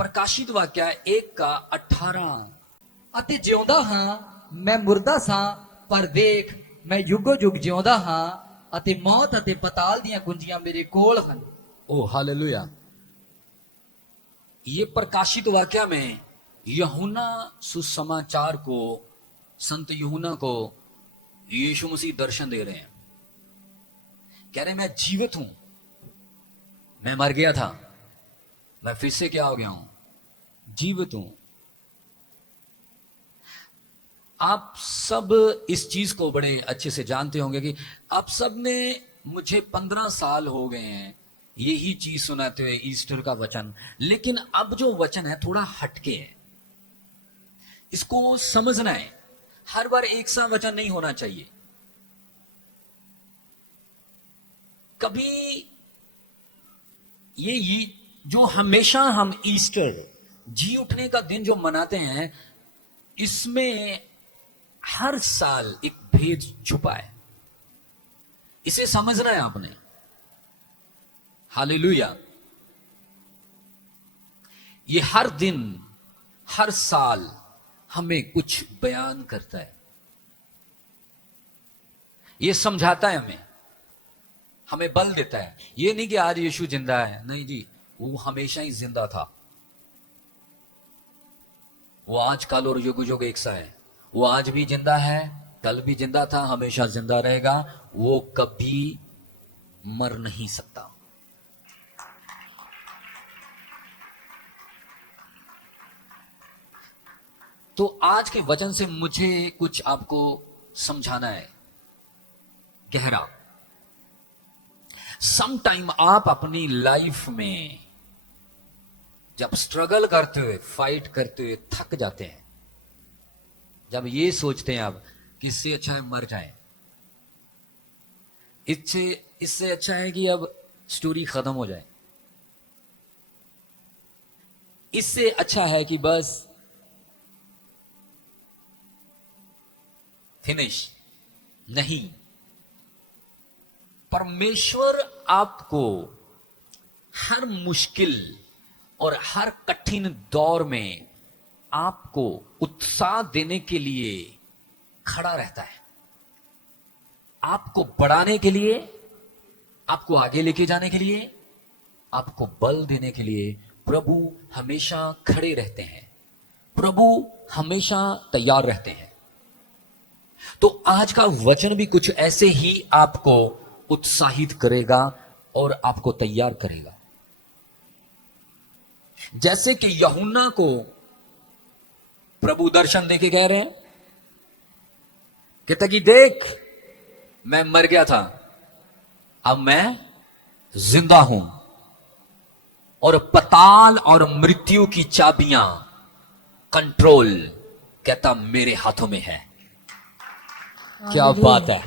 ਪ੍ਰਕਾਸ਼ਿਤ ਵਾਕਿਆ 1:18 ਅਤੇ ਜਿਉਂਦਾ ਹਾਂ ਮੈਂ ਮੁਰਦਾ ਸਾਂ, ਪਰ ਦੇਖ ਮੈਂ ਯੁਗੋ ਯੁਗ ਜਿਉਂਦਾ ਹਾਂ ਅਤੇ ਮੌਤ ਅਤੇ ਪਤਾਲ ਦੀਆਂ ਕੁੰਜੀਆਂ ਮੇਰੇ ਕੋਲ ਹਨ। ओ हालेलुया। ये प्रकाशित वाक्या में यूहन्ना सुसमाचार को, संत यूहन्ना को यीशु मसीह दर्शन दे रहे हैं। कह रहे हैं मैं जीवित हूं, मैं मर गया था, मैं फिर से क्या हो गया हूं, जीवित हूं। आप सब इस चीज को बड़े अच्छे से जानते होंगे कि आप सब ने मुझे 15 साल हो गए हैं यही चीज सुनाते हुए, ईस्टर का वचन। लेकिन अब जो वचन है थोड़ा हटके है, इसको समझना है। हर बार एक सा वचन नहीं होना चाहिए। कभी ये जो हमेशा हम ईस्टर, जी उठने का दिन जो मनाते हैं, इसमें हर साल एक भेद छुपा है। इसे समझना है आपने। हालेलुया। ये हर दिन, हर साल हमें कुछ बयान करता है, ये समझाता है हमें बल देता है। ये नहीं कि आज यीशु जिंदा है, नहीं जी, वो हमेशा ही जिंदा था। वो आज कल और युग युग एक सा है। वो आज भी जिंदा है, कल भी जिंदा था, हमेशा जिंदा रहेगा। वो कभी मर नहीं सकता। तो आज के वचन से मुझे कुछ आपको समझाना है गहरा। सम टाइम आप अपनी लाइफ में जब स्ट्रगल करते हुए, फाइट करते हुए थक जाते हैं, जब ये सोचते हैं आप कि इससे अच्छा है मर जाए, इससे अच्छा है कि अब स्टोरी खत्म हो जाए, इससे अच्छा है कि बस फिनिश। नहीं, परमेश्वर आपको हर मुश्किल और हर कठिन दौर में आपको उत्साह देने के लिए खड़ा रहता है, आपको बढ़ाने के लिए, आपको आगे लेके जाने के लिए, आपको बल देने के लिए प्रभु हमेशा खड़े रहते हैं, प्रभु हमेशा तैयार रहते हैं। तो आज का वचन भी कुछ ऐसे ही आपको उत्साहित करेगा और आपको तैयार करेगा। जैसे कि यूहन्ना को प्रभु दर्शन देके कह रहे हैं, कहता कि देख मैं मर गया था, अब मैं जिंदा हूं और पताल और मृत्यु की चाबियां, कंट्रोल कहता मेरे हाथों में है। क्या बात है,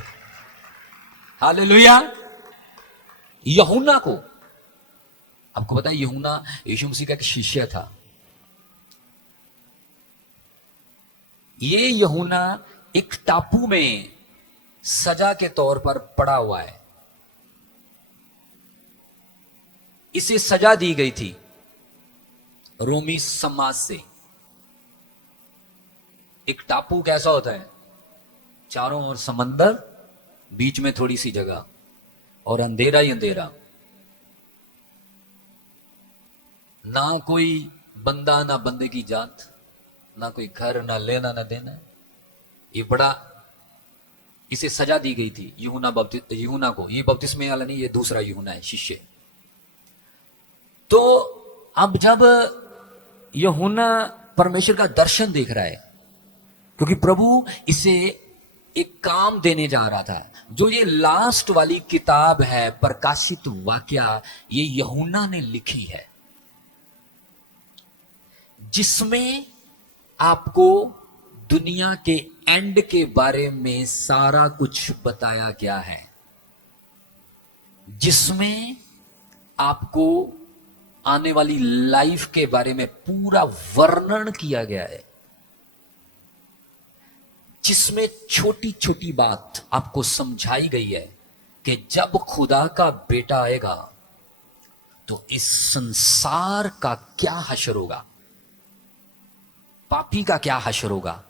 हालेलुया। यूहन्ना को, आपको पता है यूहन्ना यीशु मसीह का एक शिष्य था। ये यूहन्ना एक टापू में सजा के तौर पर पड़ा हुआ है। इसे सजा दी गई थी रोमी समाज से। एक टापू कैसा होता है, चारों ओर समंदर, बीच में थोड़ी सी जगह और अंधेरा ही अंधेरा, ना कोई बंदा ना बंदे की जात, ना कोई घर, ना लेना ना देना। ये बड़ा, इसे सजा दी गई थी यूहन्ना को। ये बपतिस्मे वाला नहीं, ये दूसरा यूहन्ना है, शिष्य। तो अब जब यूहन्ना परमेश्वर का दर्शन देख रहा है, क्योंकि प्रभु इसे एक काम देने जा रहा था। जो ये लास्ट वाली किताब है प्रकाशित वाक्या, ये यूहन्ना ने लिखी है, जिसमें आपको दुनिया के एंड के बारे में सारा कुछ बताया गया है, जिसमें आपको आने वाली लाइफ के बारे में पूरा वर्णन किया गया है, जिसमें छोटी छोटी बात आपको समझाई गई है कि जब खुदा का बेटा आएगा तो इस संसार का क्या हश्र होगा, पापी का क्या हश्र होगा।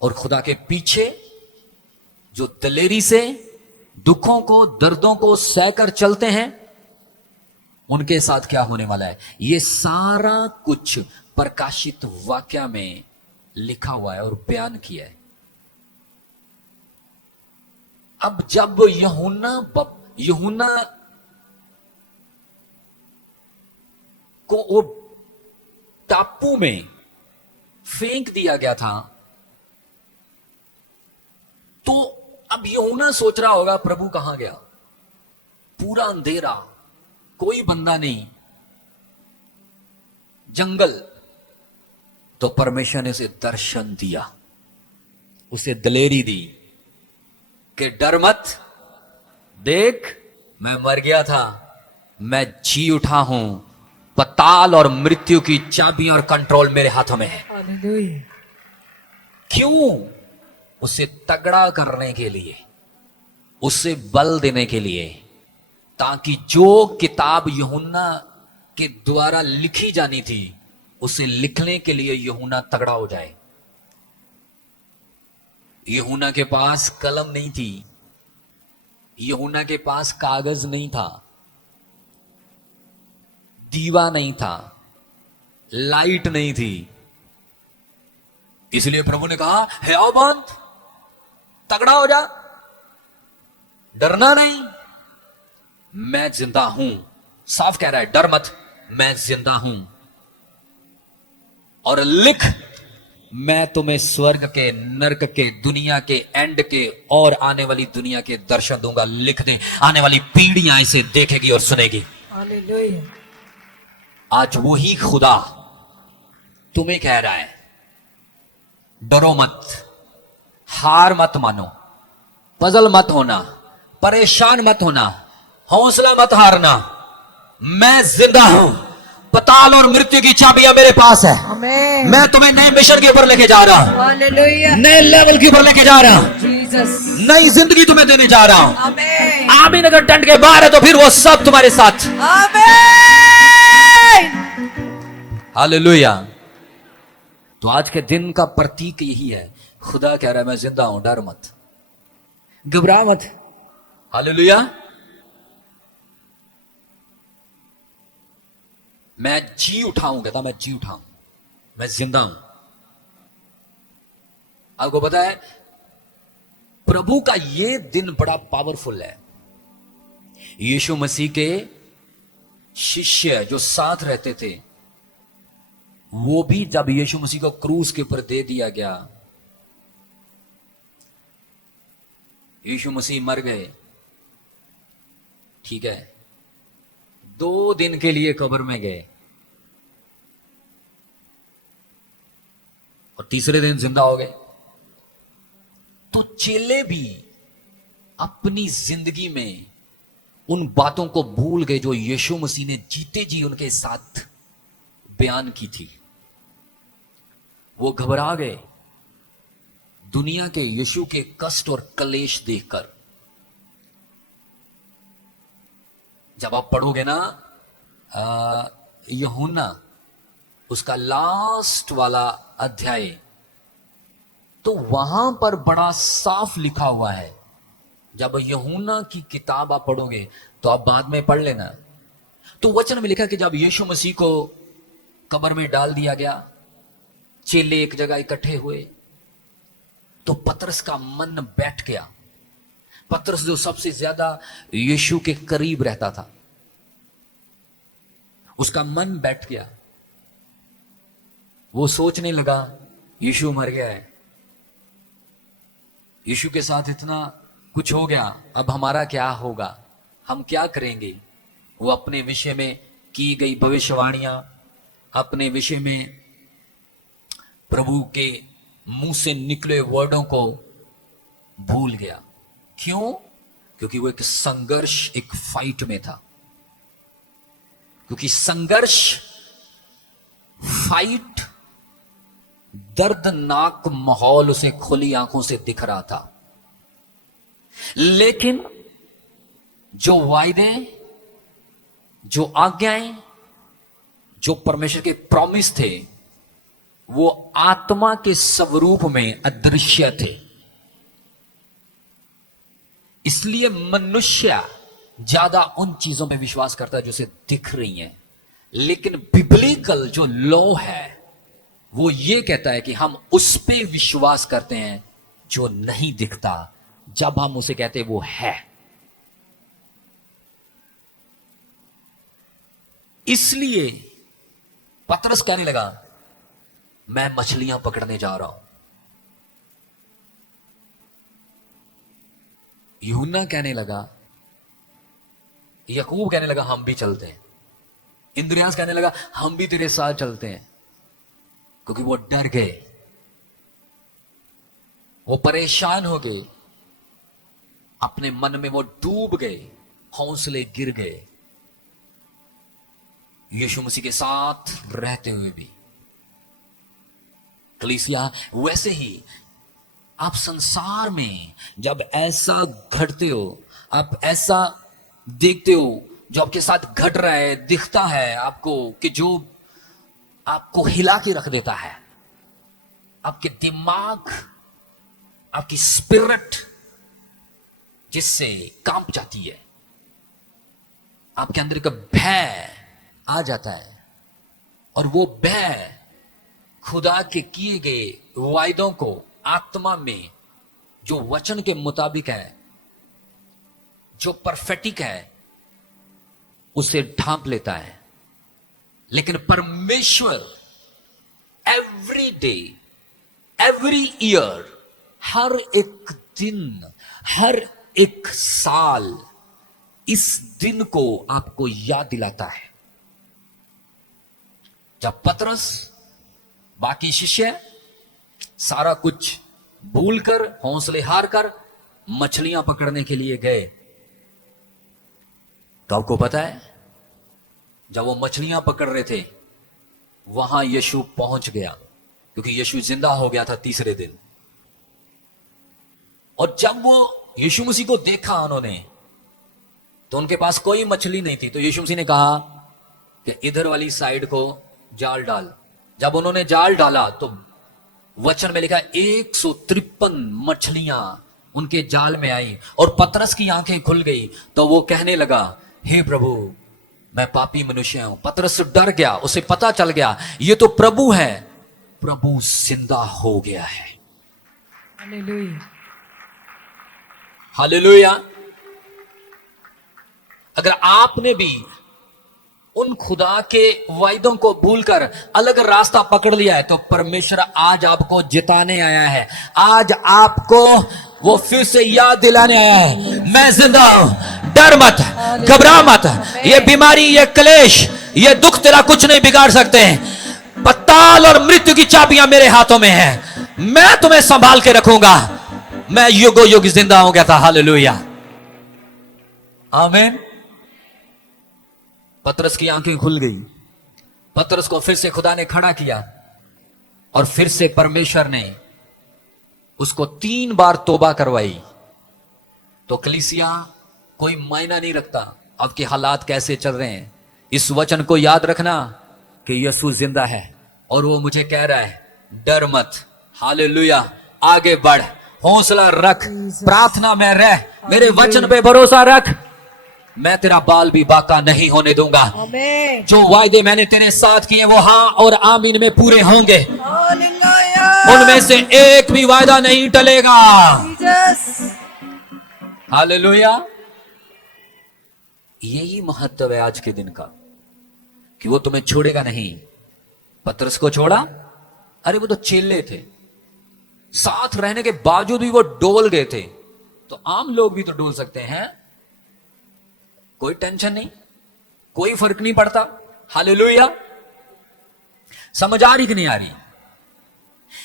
और खुदा के पीछे जो दिलेरी से दुखों को, दर्दों को सहकर चलते हैं, उनके साथ क्या होने वाला है, ये सारा कुछ प्रकाशित वाक्य में लिखा हुआ है और बयान किया है। अब जब यूहन्ना को वो टापू में फेंक दिया गया था, तो अब यूहन्ना सोच रहा होगा प्रभु कहां गया, पूरा अंधेरा, कोई बंदा नहीं, जंगल। तो परमेश्वर ने उसे दर्शन दिया, उसे दिलेरी दी कि डर मत, देख मैं मर गया था, मैं जी उठा हूं, पताल और मृत्यु की चाबी और कंट्रोल मेरे हाथों में है। क्यों? उसे तगड़ा करने के लिए, उसे बल देने के लिए, ताकि जो किताब यूहन्ना के द्वारा लिखी जानी थी, उसे लिखने के लिए यूहन्ना तगड़ा हो जाए। यूहन्ना के पास कलम नहीं थी, यूहन्ना के पास कागज नहीं था, दीवा नहीं था, लाइट नहीं थी। इसलिए प्रभु ने कहा, हे आओ बंद, तगड़ा हो जा, डरना नहीं, मैं जिंदा हूं। साफ कह रहा है, डर मत, मैं जिंदा हूं। और लिख, मैं तुम्हें स्वर्ग के, नरक के, दुनिया के एंड के और आने वाली दुनिया के दर्शन दूंगा। लिख दे, आने वाली पीढ़ियां इसे देखेगी और सुनेगी। आज वही खुदा तुम्हें कह रहा है, डरो मत, हार मत मानो, पजल मत होना, परेशान मत होना, हौसला मत हारना। मैं जिंदा हूं, पताल और मृत्यु की चाबियां मेरे पास है। आमीन। मैं तुम्हें नए मिशन के ऊपर लेके जा रहा हूं, हालेलुया। नए लेवल के ऊपर लेके जा रहा हूं, जीसस। नई जिंदगी तुम्हें देने जा रहा हूं। आमीन। आमीन। अगर टेंट के बाहर है तो फिर वो सब तुम्हारे साथ। आमीन। हालेलुया। तो आज के दिन का प्रतीक यही है, खुदा कह रहा है मैं जिंदा हूं, डर मत, घबरा मत। हालेलुया। मैं जी उठाऊं, कहता मैं जी उठाऊं, मैं जिंदा हूं। आपको पता है प्रभु का ये दिन बड़ा पावरफुल है। यीशु मसीह के शिष्य जो साथ रहते थे, वो भी जब यीशु मसीह को क्रूस के ऊपर दे दिया गया, यीशु मसीह मर गए, ठीक है, 2 दिन के लिए कब्र में गए और तीसरे दिन जिंदा हो गए। तो चेले भी अपनी जिंदगी में उन बातों को भूल गए जो यीशु मसीह ने जीते जी उनके साथ बयान की थी। वो घबरा गए दुनिया के यीशु के कष्ट और कलेश देखकर। जब आप पढ़ोगे ना यूहन्ना उसका लास्ट वाला अध्याय, तो वहां पर बड़ा साफ लिखा हुआ है। जब यूहन्ना की किताब आप पढ़ोगे तो आप बाद में पढ़ लेना, तो वचन में लिखा कि जब यीशु मसीह को कब्र में डाल दिया गया, चेले एक जगह इकट्ठे हुए, तो पतरस का मन बैठ गया। पतरस जो सबसे ज्यादा यीशु के करीब रहता था, उसका मन बैठ गया। वो सोचने लगा यीशु मर गया है, यीशु के साथ इतना कुछ हो गया, अब हमारा क्या होगा, हम क्या करेंगे। वो अपने विषय में की गई भविष्यवाणियां, अपने विषय में प्रभु के मुंह से निकले वर्डों को भूल गया। क्यों? क्योंकि वो एक संघर्ष, एक फाइट में था। क्योंकि संघर्ष, फाइट, दर्दनाक माहौल उसे खुली आंखों से दिख रहा था। लेकिन जो वायदे, जो आज्ञाएं, जो परमेश्वर के प्रॉमिस थे, वो आत्मा के स्वरूप में अदृश्य थे। इसलिए मनुष्य ज्यादा उन चीजों में विश्वास करता है जो उसे दिख रही हैं, लेकिन बिब्लिकल जो लॉ है वो ये कहता है कि हम उस पे विश्वास करते हैं जो नहीं दिखता, जब हम उसे कहते हैं वो है। इसलिए पतरस कहने लगा, मैं मछलियां पकड़ने जा रहा हूं। यूहन्ना कहने लगा, याकूब कहने लगा हम भी चलते हैं, इंद्रियास कहने लगा हम भी तेरे साथ चलते हैं, क्योंकि वो डर गए, वो परेशान हो गए, अपने मन में वो डूब गए, हौसले गिर गए यीशु मसीह के साथ रहते हुए भी। कलीसिया, वैसे ही आप संसार में जब ऐसा घटते हो, आप ऐसा देखते हो जो आपके साथ घट रहा है, दिखता है आपको कि जो आपको हिला के रख देता है, आपके दिमाग, आपकी स्पिरिट जिससे कांप जाती है, आपके अंदर का भय आ जाता है, और वो भय खुदा के किए गए वायदों को आत्मा में जो वचन के मुताबिक है, जो परफेक्टिक है, उसे ढांप लेता है। लेकिन परमेश्वर एवरी डे, एवरी ईयर, हर एक दिन, हर एक साल इस दिन को आपको याद दिलाता है। जब पतरस, बाकी शिष्य सारा कुछ भूलकर, हौसले हार कर मछलियां पकड़ने के लिए गए, तो आपको पता है जब वो मछलियां पकड़ रहे थे वहां यीशु पहुंच गया, क्योंकि यीशु जिंदा हो गया था तीसरे दिन। और जब वो यीशु मसीह को देखा उन्होंने, तो उनके पास कोई मछली नहीं थी, तो यीशु मसीह ने कहा कि इधर वाली साइड को जाल डाल। जब उन्होंने जाल डाला तो वचन में लिखा 153 मछलियां उनके जाल में आई, और पतरस की आंखें खुल गई, तो वो कहने लगा, हे प्रभु, मैं पापी मनुष्य हूं। पतरस डर गया, उसे पता चल गया ये तो प्रभु है, प्रभु जिंदा हो गया है। हालेलुया। हालेलुया। अगर आपने भी उन खुदा के वायदों को भूलकर अलग रास्ता पकड़ लिया है, तो परमेश्वर आज आपको जिताने आया है। आज आपको वो फिर से याद दिलाने आया है, मैं जिंदा हूं, डर मत, घबरा मत, ये बीमारी, ये क्लेश, ये दुख तेरा कुछ नहीं बिगाड़ सकते हैं। पताल और मृत्यु की चाबियां मेरे हाथों में हैं, मैं तुम्हें संभाल के रखूंगा, मैं युगो युग जिंदा हो गया था। हालेलुया, आमीन। पतरस की आंखें खुल गई, पतरस को फिर से खुदा ने खड़ा किया, और फिर से परमेश्वर ने उसको 3 बार तौबा करवाई। तो कलीसिया, कोई मायना नहीं रखता आपके हालात कैसे चल रहे हैं, इस वचन को याद रखना कि यीशु जिंदा है, और वो मुझे कह रहा है डर मत। हालेलुया, आगे बढ़, हौसला रख, प्रार्थना में रह, मेरे वचन पे भरोसा रख, मैं तेरा बाल भी बाका नहीं होने दूंगा। जो वायदे मैंने तेरे साथ किए वो हाँ और आमीन में पूरे होंगे, उनमें से एक भी वायदा नहीं टलेगा। हालेलुया। यही महत्व है आज के दिन का, कि वो तुम्हें छोड़ेगा नहीं। पतरस को छोड़ा, अरे वो तो चेले थे, साथ रहने के बावजूद भी वो डोल गए थे, तो आम लोग भी तो डोल सकते हैं, कोई टेंशन नहीं, कोई फर्क नहीं पड़ता। हालेलुया। समझ आ रही कि नहीं आ रही?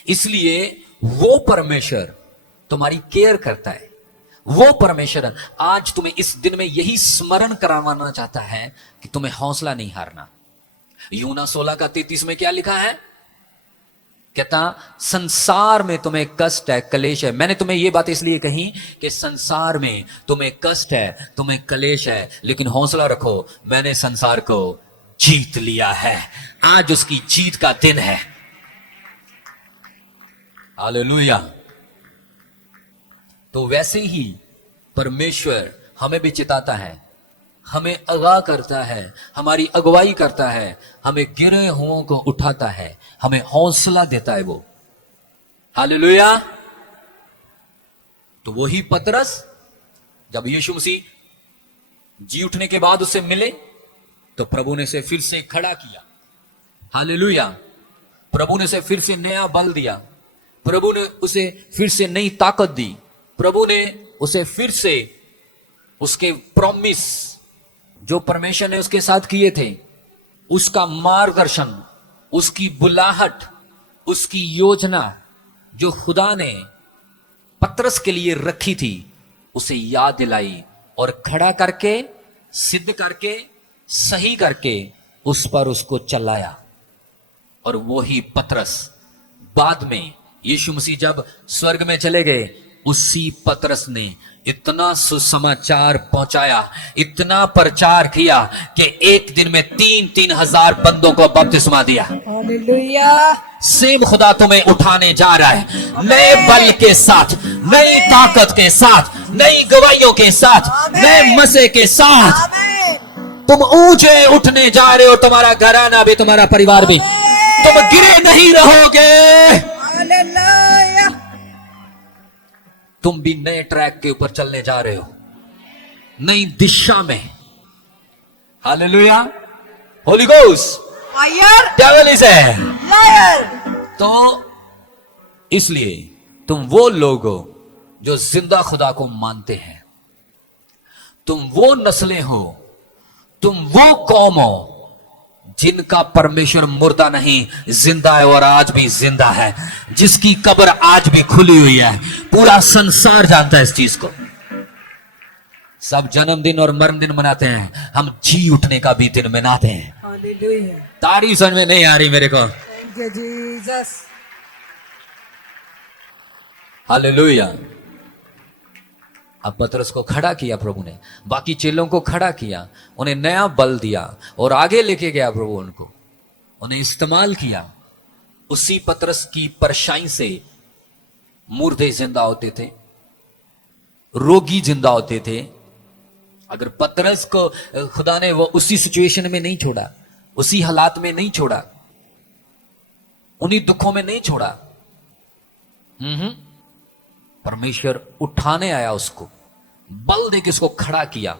इसलिए वो परमेश्वर तुम्हारी केयर करता है, वो परमेश्वर आज तुम्हें इस दिन में यही स्मरण करवाना चाहता है कि तुम्हें हौसला नहीं हारना। यूना 16 का 33 में क्या लिखा है? कहता संसार में तुम्हें कष्ट है, कलेश है। मैंने तुम्हें ये बात इसलिए कही कि संसार में तुम्हें कष्ट है, तुम्हें कलेश है, लेकिन हौसला रखो, मैंने संसार को जीत लिया है। आज उसकी जीत का दिन है। हालेलुया। तो वैसे ही परमेश्वर हमें भी चिताता है, हमें आगाह करता है, हमारी अगुवाई करता है, हमें गिरे हुओं को उठाता है, हमें हौसला देता है वो। हालेलुया। तो वही पतरस जब यीशु मसीह जी उठने के बाद उससे मिले तो प्रभु ने उसे फिर से खड़ा किया। हालेलुया। प्रभु ने उसे फिर से नया बल दिया, प्रभु ने उसे फिर से नई ताकत दी, प्रभु ने उसे फिर से उसके प्रॉमिस जो परमेश्वर ने उसके साथ किए थे, उसका मार्गदर्शन, उसकी बुलाहट, उसकी योजना जो खुदा ने पतरस के लिए रखी थी, उसे याद दिलाई और खड़ा करके, सिद्ध करके, सही करके उस पर उसको चलाया। और वो ही पतरस बाद में यीशु मसीह जब स्वर्ग में चले गए, उसी पतरस ने इतना सुसमाचार पहुंचाया, इतना प्रचार किया कि एक दिन में 3-3 हजार बंदों को बपतिस्मा दिया। हालेलुया। सेम खुदा तुम्हें उठाने जा रहा है, नए बल के साथ, नई ताकत के साथ, नई गवाहियों के साथ, नए मसे के साथ तुम ऊंचे उठने जा रहे हो। तुम्हारा घराना भी, तुम्हारा परिवार भी, तुम गिरे नहीं रहोगे। हालेलुया। तुम भी नए ट्रैक के ऊपर चलने जा रहे हो, नई दिशा में। Hallelujah. Holi ghost, fire, devil is है। लायर। तो इसलिए तुम वो लोग हो जो जिंदा खुदा को मानते हैं, तुम वो नस्लें हो, तुम वो कौम हो जिनका परमेश्वर मुर्दा नहीं, जिंदा है और आज भी जिंदा है, जिसकी कब्र आज भी खुली हुई है। पूरा संसार जानता है इस चीज को। सब जन्मदिन और मरण दिन मनाते हैं, हम जी उठने का भी दिन मनाते हैं। हालेलुया। तारीफ समझ में नहीं आ रही मेरे को। Thank you Jesus. हालेलुया। अब पतरस को खड़ा किया प्रभु ने, बाकी चेलों को खड़ा किया, उन्हें नया बल दिया और आगे लेके गया प्रभु उनको, उन्हें इस्तेमाल किया। उसी पतरस की परछाई से मुर्दे जिंदा होते थे, रोगी जिंदा होते थे। अगर पतरस को खुदा ने वो उसी सिचुएशन में नहीं छोड़ा, उसी हालात में नहीं छोड़ा, उन्हीं दुखों में नहीं छोड़ा, परमेश्वर उठाने आया, उसको बल देके उसको खड़ा किया,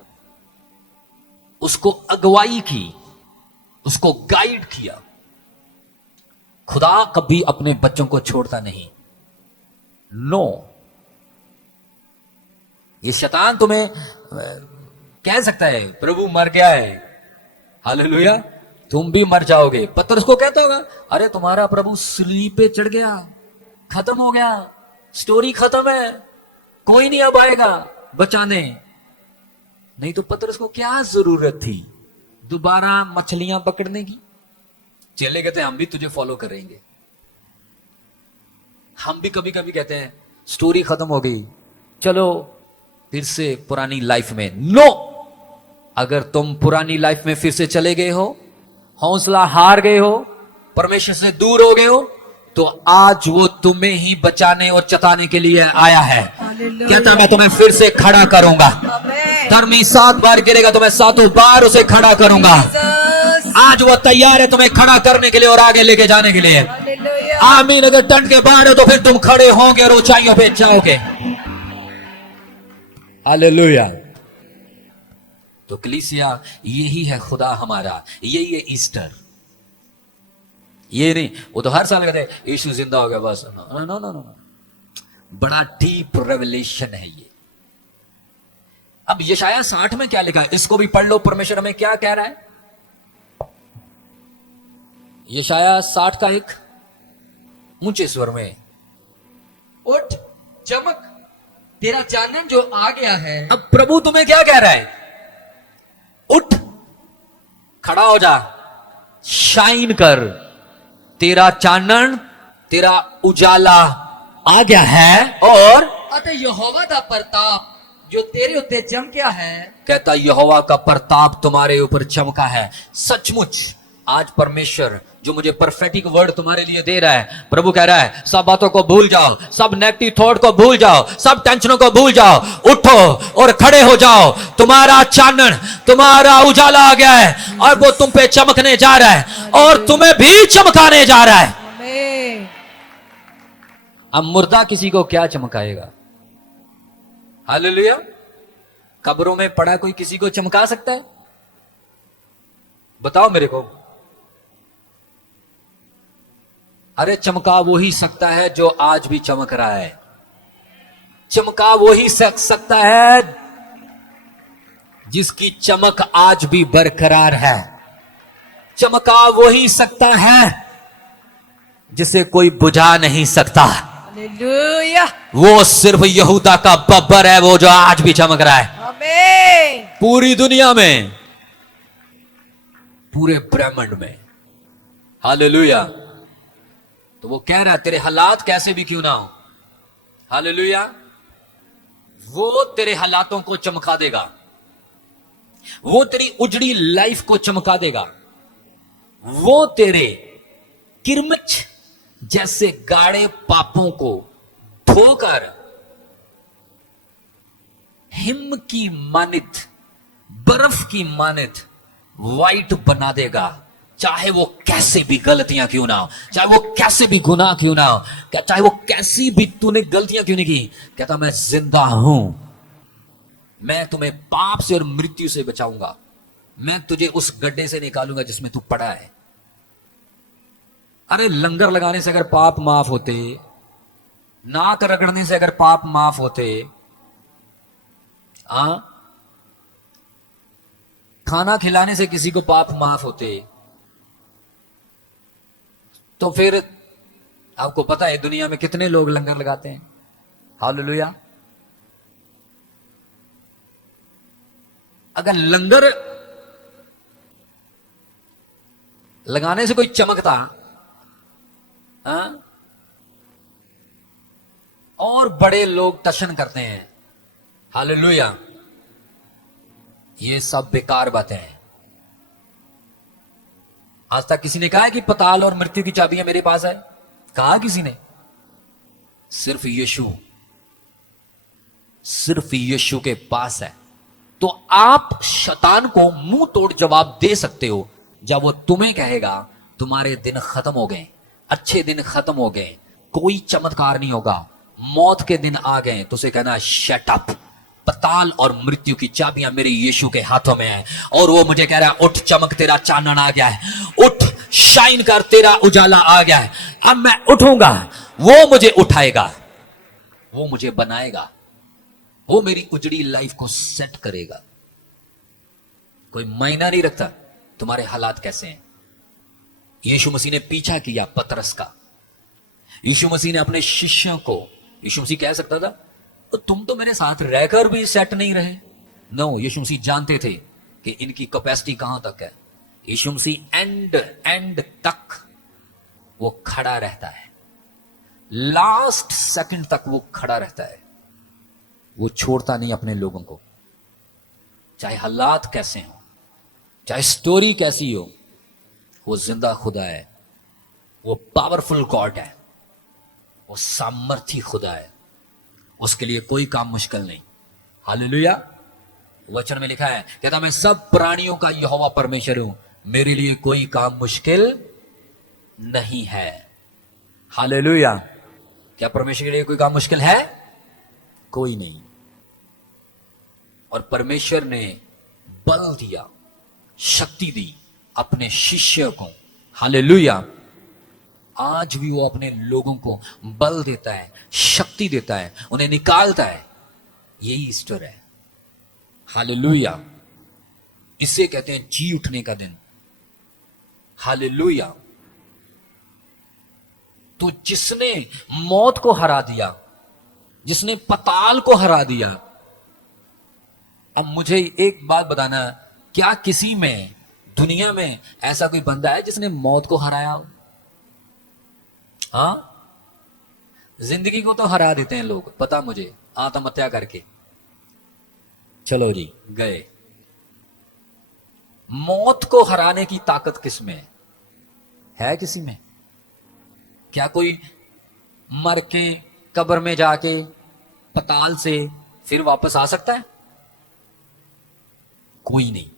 उसको अगुवाई की, उसको गाइड किया। खुदा कभी अपने बच्चों को छोड़ता नहीं। नो, ये शैतान तुम्हें कह सकता है प्रभु मर गया है, हालेलुया, तुम भी मर जाओगे। पतरस को कहता होगा, अरे तुम्हारा प्रभु सूली पे चढ़ गया, खत्म हो गया, स्टोरी खत्म है, कोई नहीं अब आएगा बचाने। नहीं तो पतरस को क्या जरूरत थी दोबारा मछलियां पकड़ने की? चले कहते हैं हम भी तुझे फॉलो करेंगे। हम भी कभी कभी कहते हैं स्टोरी खत्म हो गई, चलो फिर से पुरानी लाइफ में। नो, अगर तुम पुरानी लाइफ में फिर से चले गए हो, हौसला हार गए हो, परमेश्वर से दूर हो गए हो, तो आज वो तुम्हें ही बचाने और चताने के लिए आया है। कहता मैं तुम्हें फिर से खड़ा करूंगा। धर्मी 7 बार गिरेगा तो मैं 7 बार उसे खड़ा करूंगा। आज वो तैयार है तुम्हें खड़ा करने के लिए और आगे लेके जाने के लिए। आमीन। अगर टंट के बाहर हो तो फिर तुम खड़े होंगे और ऊंचाइयों पे जाओगे। हालेलुया। तो कलीसिया, यही है खुदा हमारा, यही है ईस्टर। ये नहीं, वो तो हर साल कहते हैं यीशु जिंदा हो गया बस। नो नो नो नो, बड़ा डीप रेवलेशन है ये। अब यशाया 60 में क्या लिखा है, इसको भी पढ़ लो। परमेश्वर हमें क्या कह रहा है? यशाया 60 का एक ऊंचे स्वर में, उठ चमक, तेरा चानन जो आ गया है। अब प्रभु तुम्हें क्या कह रहा है? उठ, खड़ा हो जा, शाइन कर, तेरा चानन तेरा उजाला आ गया है और ਅਤੇ ਯਹੋਵਾ ਦਾ ਪ੍ਰਤਾਪ ਜੋ ਤੇਰੇ ਉੱਤੇ ਚਮਕਿਆ ਹੈ कहता यहोवा का प्रताप तुम्हारे ऊपर चमका है। सचमुच आज परमेश्वर जो मुझे परफेटिक वर्ड तुम्हारे लिए दे रहा है, प्रभु कह रहा है सब बातों को भूल जाओ, सब नेगेटिव थॉट को भूल जाओ, सब टेंशनों को भूल जाओ, उठो और खड़े हो जाओ। तुम्हारा चानन, तुम्हारा उजाला आ गया है और वो तुम पे चमकने जा रहा है और तुम्हें भी चमकाने जा रहा है। Amen. अब मुर्दा किसी को क्या चमकाएगा? हालेलुया। कब्रों में पड़ा कोई किसी को चमका सकता है? बताओ मेरे को। अरे चमका वो ही सकता है जो आज भी चमक रहा है। चमका वो ही सकता है जिसकी चमक आज भी बरकरार है। चमका वो ही सकता है जिसे कोई बुझा नहीं सकता। Hallelujah. वो सिर्फ यहूदा का बब्बर है, वो जो आज भी चमक रहा है Amen. पूरी दुनिया में, पूरे ब्रह्मांड में। हालेलुया। तो वो कह रहा है तेरे हालात कैसे भी क्यों ना हो, हालेलुया, वो तेरे हालातों को चमका देगा, वो तेरी उजड़ी लाइफ को चमका देगा, वो तेरे किरमिच जैसे गाढ़े पापों को धोकर हिम की मानित, बर्फ की मानित वाइट बना देगा। चाहे वो कैसे भी गलतियां क्यों ना हो, चाहे वो कैसे भी गुनाह क्यों ना हो, चाहे वो कैसी भी तूने गलतियां क्यों नहीं की, कहता मैं जिंदा हूं, मैं तुम्हें पाप से और मृत्यु से बचाऊंगा, मैं तुझे उस गड्ढे से निकालूंगा जिसमें तू पड़ा है। अरे लंगर लगाने से अगर पाप माफ होते, नाक रगड़ने से अगर पाप माफ होते, खाना खिलाने से किसी को पाप माफ होते, तो फिर आपको पता है दुनिया में कितने लोग लंगर लगाते हैं। हालेलुया। अगर लंगर लगाने से कोई चमकता, और बड़े लोग टशन करते हैं, हालेलुया, ये सब बेकार बातें हैं। आज तक किसी ने कहा है कि पताल और मृत्यु की चाबियां मेरे पास है? कहा किसी ने? सिर्फ यीशु, सिर्फ यीशु के पास है। तो आप शैतान को मुंह तोड़ जवाब दे सकते हो जब वो तुम्हें कहेगा तुम्हारे दिन खत्म हो गए, अच्छे दिन खत्म हो गए, कोई चमत्कार नहीं होगा, मौत के दिन आ गए, तो उसे कहना शट अप, पताल और मृत्यु की चाबियां मेरे यीशु के हाथों में है। और वो मुझे कह रहा है उठ चमक, तेरा चानन आ गया है, उठ शाइन कर, तेरा उजाला आ गया है। अब मैं उठूंगा, वो मुझे उठाएगा, वो मुझे बनाएगा, वो मेरी उजड़ी लाइफ को सेट करेगा। कोई मायना नहीं रखता तुम्हारे हालात कैसे हैं। यीशु मसीह ने पीछा किया पतरस का। यीशु मसीह ने अपने शिष्यों को, यीशु मसीह कह सकता था तो तुम तो मेरे साथ रहकर भी सेट नहीं रहे। नो, यीशु मसीह जानते थे कि इनकी कैपेसिटी कहां तक है। यीशु मसीह एंड तक वो खड़ा रहता है, लास्ट सेकंड तक वो खड़ा रहता है, वो छोड़ता नहीं अपने लोगों को, चाहे हालात कैसे हो, चाहे स्टोरी कैसी हो। वो जिंदा खुदा है, वो पावरफुल गॉड है, वो सामर्थी खुदा है, उसके लिए कोई काम मुश्किल नहीं। हालेलुया। वचन में लिखा है, कहता मैं सब प्राणियों का यहोवा परमेश्वर हूं, मेरे लिए कोई काम मुश्किल नहीं है। हालेलुया। क्या परमेश्वर के लिए कोई काम मुश्किल है? कोई नहीं। और परमेश्वर ने बल दिया, शक्ति दी अपने शिष्य को। हालेलुया। आज भी वो अपने लोगों को बल देता है, शक्ति देता है, उन्हें निकालता है। यही ईस्टर है। हालेलुया। इसे कहते हैं जी उठने का दिन। हालेलुया। तो जिसने मौत को हरा दिया, जिसने पताल को हरा दिया, अब मुझे एक बात बताना, क्या किसी में दुनिया में ऐसा कोई बंदा है जिसने मौत को हराया हो? हाँ, जिंदगी को तो हरा देते हैं लोग, पता मुझे, आत्महत्या करके। चलो जी, गए। मौत को हराने की ताकत किस में है? किसी में? क्या कोई मर के कब्र में जाके पताल से फिर वापस आ सकता है? कोई नहीं।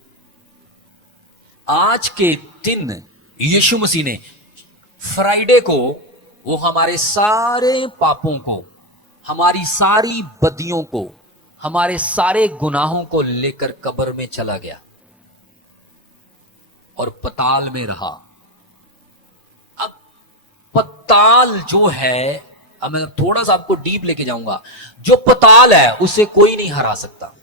आज के दिन यीशु मसीह ने फ्राइडे को वो हमारे सारे पापों को, हमारी सारी बदियों को, हमारे सारे गुनाहों को लेकर कब्र में चला गया और पताल में रहा। अब पताल जो है, अब मैं थोड़ा सा आपको डीप लेके जाऊंगा, जो पताल है उसे कोई नहीं हरा सकता,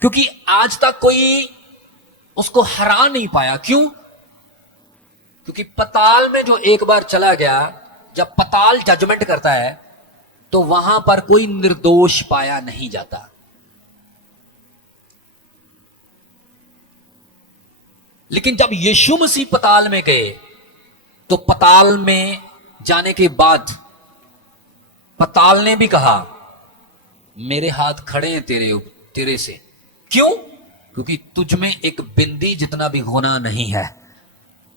क्योंकि आज तक कोई उसको हरा नहीं पाया। क्यों? क्योंकि पताल में जो एक बार चला गया, जब पताल जजमेंट करता है तो वहां पर कोई निर्दोष पाया नहीं जाता। लेकिन जब यीशु मसीह पताल में गए तो पताल में जाने के बाद पताल ने भी कहा, मेरे हाथ खड़े हैं तेरे से। क्यों? क्योंकि तुझ में एक बिंदी जितना भी गुनाह नहीं है।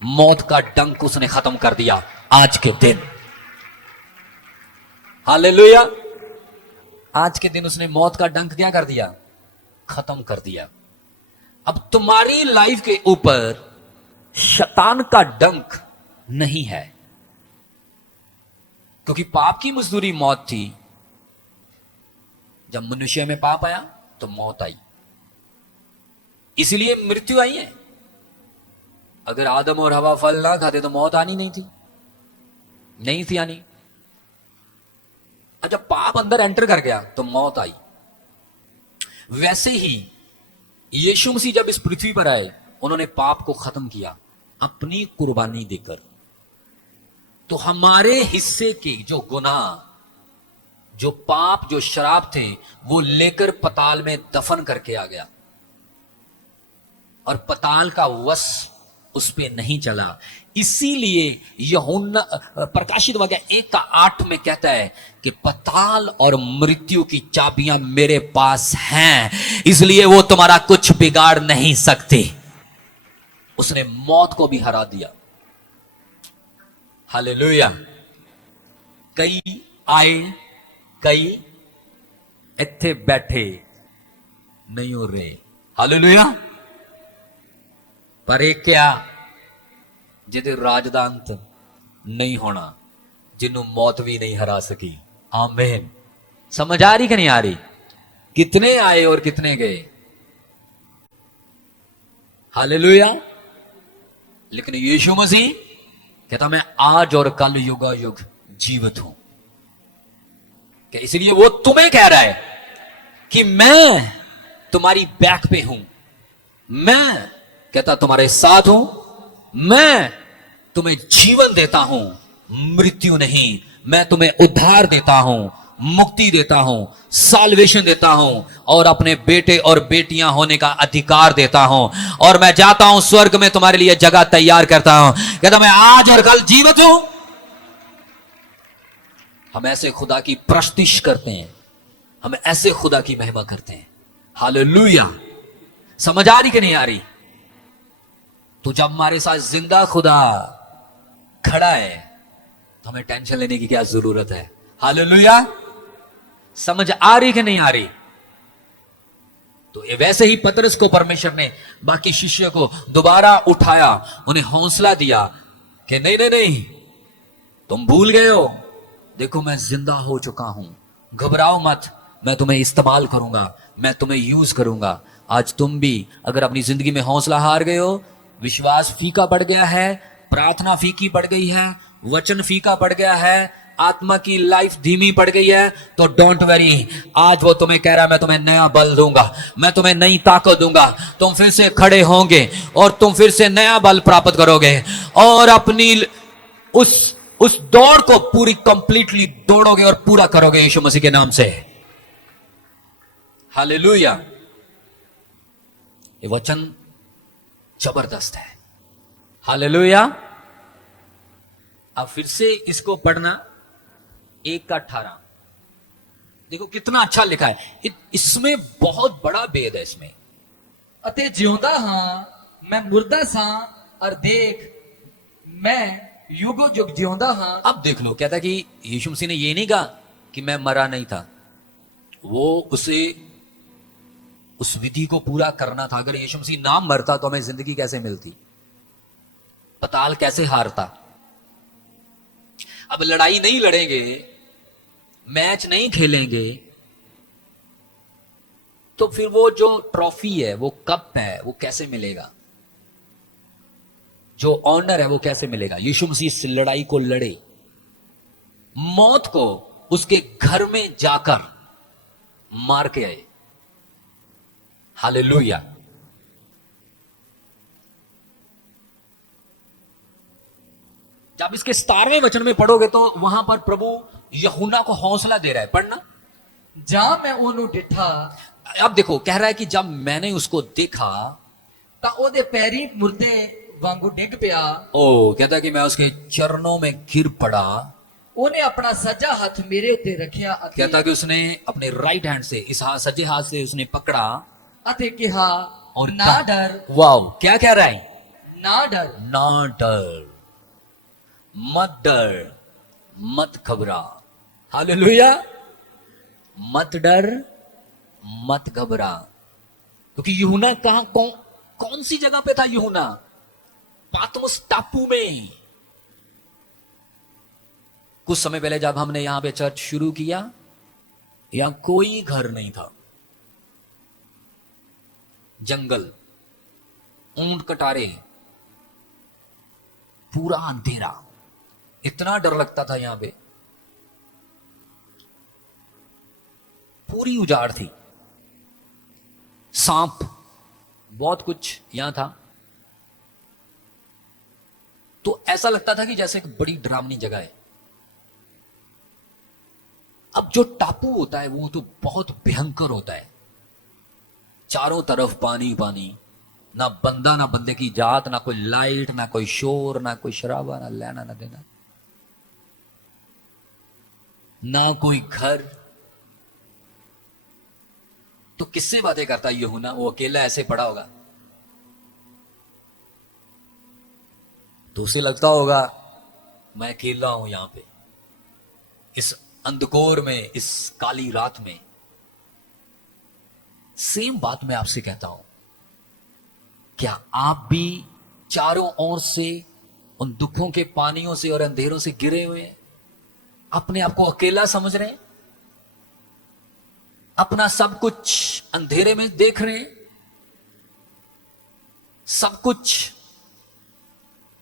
मौत का डंक उसने खत्म कर दिया आज के दिन। हालेलुया। आज के दिन उसने मौत का डंक क्या कर दिया? खत्म कर दिया। अब तुम्हारी लाइफ के ऊपर शैतान का डंक नहीं है, क्योंकि पाप की मजदूरी मौत थी। जब मनुष्य में पाप आया तो मौत आई, इसलिए मृत्यु आई है। अगर आदम और हवा फल ना खाते तो मौत आनी नहीं थी आनी। जब पाप अंदर एंटर कर गया तो मौत आई। वैसे ही यीशु मसीह जब इस पृथ्वी पर आए, उन्होंने पाप को खत्म किया अपनी कुर्बानी देकर। तो हमारे हिस्से के जो गुनाह, जो पाप, जो शराब थे, वो लेकर पताल में दफन करके आ गया, और पताल का वश उस पे नहीं चला। इसीलिए यूहन्ना प्रकाशित वाक्य 1:8 में कहता है कि पताल और मृत्यु की चाबियां मेरे पास हैं, इसलिए वो तुम्हारा कुछ बिगाड़ नहीं सकते। उसने मौत को भी हरा दिया। हालेलुया। कई आए, कई इत्थे बैठे नहीं हो रहे। हालेलुया। पर एक क्या, जिहदे राज दा अंत नहीं होना, जिन्हों मौत भी नहीं हरा सकी। आमीन। समझ आ रही कि नहीं आ रही? कितने आए और कितने गए। हालेलुया। लेकिन यीशु मसीह कहता मैं आज और कल युगा युग जीवित हूं। क्या इसलिए वो तुम्हें कह रहा है कि मैं तुम्हारी बैक पे हूं, मैं कहता तुम्हारे साथ हूं, मैं तुम्हें जीवन देता हूं, मृत्यु नहीं। मैं तुम्हें उद्धार देता हूं, मुक्ति देता हूं, साल्वेशन देता हूं, और अपने बेटे और बेटियां होने का अधिकार देता हूं। और मैं जाता हूं स्वर्ग में तुम्हारे लिए जगह तैयार करता हूं। कहता मैं आज और कल जीवित हूं। हम ऐसे खुदा की प्रस्तुति करते हैं, हम ऐसे खुदा की महिमा करते हैं। हालेलुया। समझ आ रही कि नहीं आ रही? तो जब हमारे साथ जिंदा खुदा खड़ा है तो हमें टेंशन लेने की क्या जरूरत है? हालेलुया। समझ आ रही कि नहीं आ रही? तो वैसे ही पतरस को परमेश्वर ने बाकी शिष्य को दोबारा उठाया, उन्हें हौसला दिया कि नहीं नहीं नहीं, तुम भूल गए हो, देखो मैं जिंदा हो चुका हूं, घबराओ मत, मैं तुम्हें इस्तेमाल करूंगा, मैं तुम्हें यूज करूंगा। आज तुम भी अगर अपनी जिंदगी में हौसला हार गए हो, विश्वास फीका पड़ गया है, प्रार्थना फीकी पड़ गई है, वचन फीका पड़ गया है, आत्मा की लाइफ धीमी पड़ गई है, तो डोंट वरी, आज वो तुम्हें कह रहा है मैं तुम्हें नया बल दूंगा, मैं तुम्हें नई ताकत दूंगा, तुम फिर से खड़े होंगे और तुम फिर से नया बल प्राप्त करोगे और अपनी उस दौड़ को पूरी कंप्लीटली दौड़ोगे और पूरा करोगे यीशु मसीह के नाम से। हालेलुया। ये वचन जबरदस्त है। हालेलुया। अब फिर से इसको पढ़ना 1 का 18। देखो कितना अच्छा लिखा है। इसमें बहुत बड़ा भेद है इसमें। ਅਤੇ ਜਿਉਂਦਾ ਹਾਂ ਮੈਂ ਮੁਰਦਾ ਸਾਂ और देख मैं युगो युग जिਉਂदा हाँ। अब देख लो, कहता कि यीशु मसीह ने ये नहीं कहा कि मैं मरा नहीं था, वो उसे उस विधि को पूरा करना था। अगर यीशु मसीह ना मरता तो हमें जिंदगी कैसे मिलती, पताल कैसे हारता। अब लड़ाई नहीं लड़ेंगे, मैच नहीं खेलेंगे, तो फिर वो जो ट्रॉफी है, वो कप है, वो कैसे मिलेगा, जो ऑनर है वो कैसे मिलेगा। यीशु मसीह इस लड़ाई को लड़े, मौत को उसके घर में जाकर मार के आए। हालेलुया। जब इसके 17वें वचन में पढ़ोगे तो वहां पर प्रभु यूहन्ना को हौसला दे रहा है। पढ़ना। ਜਾਂ ਮੈਂ ਉਹਨੂੰ ਡਿਠਾ अब देखो, कह रहा है कि जब मैंने उसको देखा, ਤਾਂ ਉਹਦੇ ਪੈਰੀ ਮੁਰਦੇ ਵਾਂਗੂ ਡਿੱਗ ਪਿਆ। ओ कहता है कि मैं उसके चरणों में गिर पड़ा। ਉਹਨੇ ਆਪਣਾ ਸੱਜਾ ਹੱਥ ਮੇਰੇ ਉੱਤੇ ਰੱਖਿਆ कहता है कि उसने अपने राइट हैंड से, इस हाथ सज्जे हाथ से उसने पकड़ा ਅਤੇ ਕਿਹਾ और ਨਾ ਡਰ, वाओ, क्या कह रहा है, ਨਾ डर, ना डर, मत डर, मत घबरा। हालेलुया। मत डर, मत घबरा। क्योंकि यूहन्ना कहां, कौन सी जगह पे था यूहन्ना? पातमुस टापू में। कुछ समय पहले जब हमने यहां पे चर्च शुरू किया, यहां कोई घर नहीं था, जंगल, ऊंट कटारे, पूरा अंधेरा, इतना डर लगता था यहां पे, पूरी उजाड़ थी, सांप, बहुत कुछ यहां था। तो ऐसा लगता था कि जैसे एक बड़ी डरावनी जगह है। अब जो टापू होता है वो तो बहुत भयंकर होता है, चारों तरफ पानी पानी, ना बंदा ना बंदे की जात, ना कोई लाइट, ना कोई शोर, ना कोई शराबा, ना लेना ना देना, ना कोई घर। तो किससे बातें करता है यूहन्ना? वो अकेला ऐसे पड़ा होगा, तो उसे लगता होगा मैं अकेला हूं यहां पे, इस अंधकोर में, इस काली रात में। सेम बात मैं आपसे कहता हूं, क्या आप भी चारों ओर से उन दुखों के पानियों से और अंधेरों से घिरे हुए हैं? अपने आप को अकेला समझ रहे हैं? अपना सब कुछ अंधेरे में देख रहे हैं? सब कुछ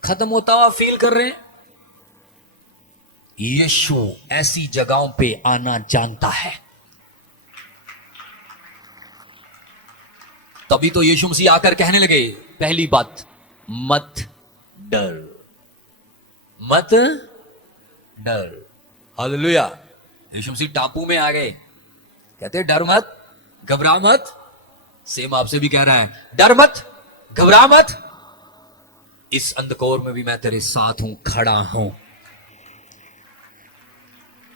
खत्म होता हुआ फील कर रहे हैं? यीशु ऐसी जगहों पे आना जानता है। तभी तो यीशु मसीह आकर कहने लगे, पहली बात, मत डर, मत डर। हालेलुया। यीशु मसीह टापू में आ गए, कहते डर मत, घबरा मत। सेम आपसे भी कह रहा है, डर मत, घबरा मत, इस अंधकोर में भी मैं तेरे साथ हूं, खड़ा हूं।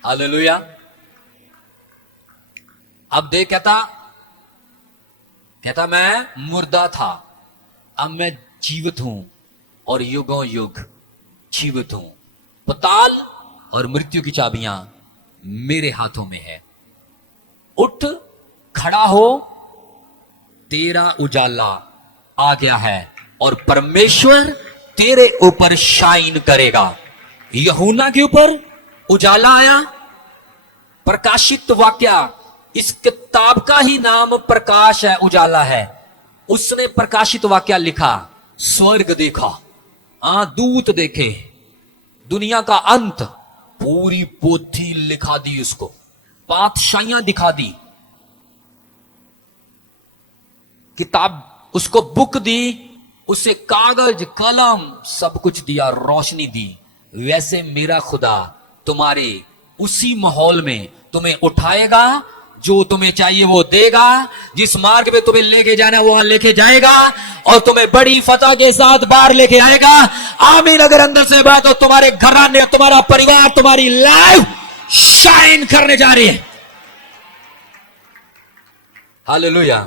हालेलुया। अब देख, कहता मैं मुर्दा था, अब मैं जीवित हूं और युगों युग जीवित हूं। पताल और मृत्यु की चाबियां मेरे हाथों में है। उठ, खड़ा हो, तेरा उजाला आ गया है और परमेश्वर तेरे ऊपर शाइन करेगा। यूहन्ना के ऊपर उजाला आया, प्रकाशित वाक्या, इस किताब का ही नाम प्रकाश है, उजाला है। उसने प्रकाशित वाक्या लिखा, स्वर्ग देखा, दूत देखे, दुनिया का अंत, पूरी पोथी लिखा दी उसको, बादशाहियां दिखा दी, किताब उसको बुक दी, उसे कागज कलम सब कुछ दिया, रोशनी दी। वैसे मेरा खुदा तुम्हारे उसी माहौल में तुम्हें उठाएगा, जो तुम्हें चाहिए वो देगा, जिस मार्ग पे तुम्हें लेके जाना है वहां लेके जाएगा और तुम्हें बड़ी फतह के साथ बाहर लेके आएगा। आमीन। अगर अंदर से बात हो, तुम्हारे घराने, तुम्हारा परिवार, तुम्हारी लाइफ शाइन करने जा रही है। हालेलुया।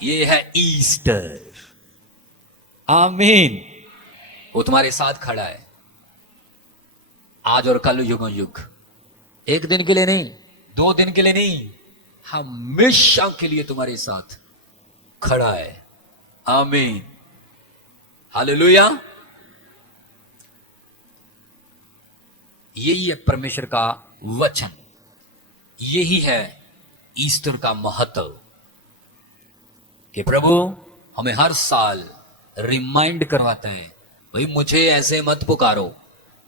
ये है ईस्टर। आमीन। वो तुम्हारे साथ खड़ा है आज और कल, युगों युग। एक दिन के लिए नहीं, 2 दिन के लिए नहीं, हमेशा के लिए तुम्हारे साथ खड़ा है। आमीन। हालेलुया। यही है परमेश्वर का वचन, यही है ईस्टर का महत्व कि प्रभु हमें हर साल रिमाइंड करवाता है, भाई मुझे ऐसे मत पुकारो।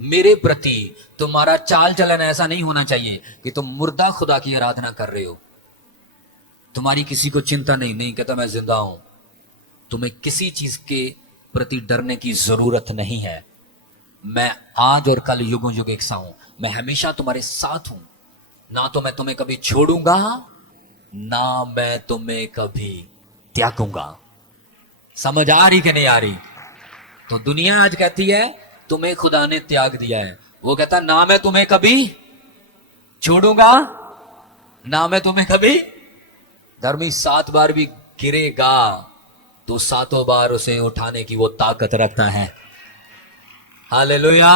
मेरे प्रति तुम्हारा चाल चलन ऐसा नहीं होना चाहिए कि तुम मुर्दा खुदा की आराधना कर रहे हो। तुम्हारी किसी को चिंता नहीं कहता मैं जिंदा हूं। तुम्हें किसी चीज के प्रति डरने की जरूरत नहीं है। मैं आज और कल युगों युग एक सा हूं। मैं हमेशा तुम्हारे साथ हूं। ना तो मैं तुम्हें कभी छोड़ूंगा, ना मैं तुम्हें कभी त्यागूंगा। समझ आ रही कि नहीं आ रही? तो दुनिया आज कहती है तुम्हें खुदा ने त्याग दिया है। वो कहता ना मैं तुम्हें कभी छोड़ूंगा, ना मैं तुम्हें कभी। धर्मी 7 बार भी गिरेगा तो 7 बार उसे उठाने की वो ताकत रखता है। हालेलुया।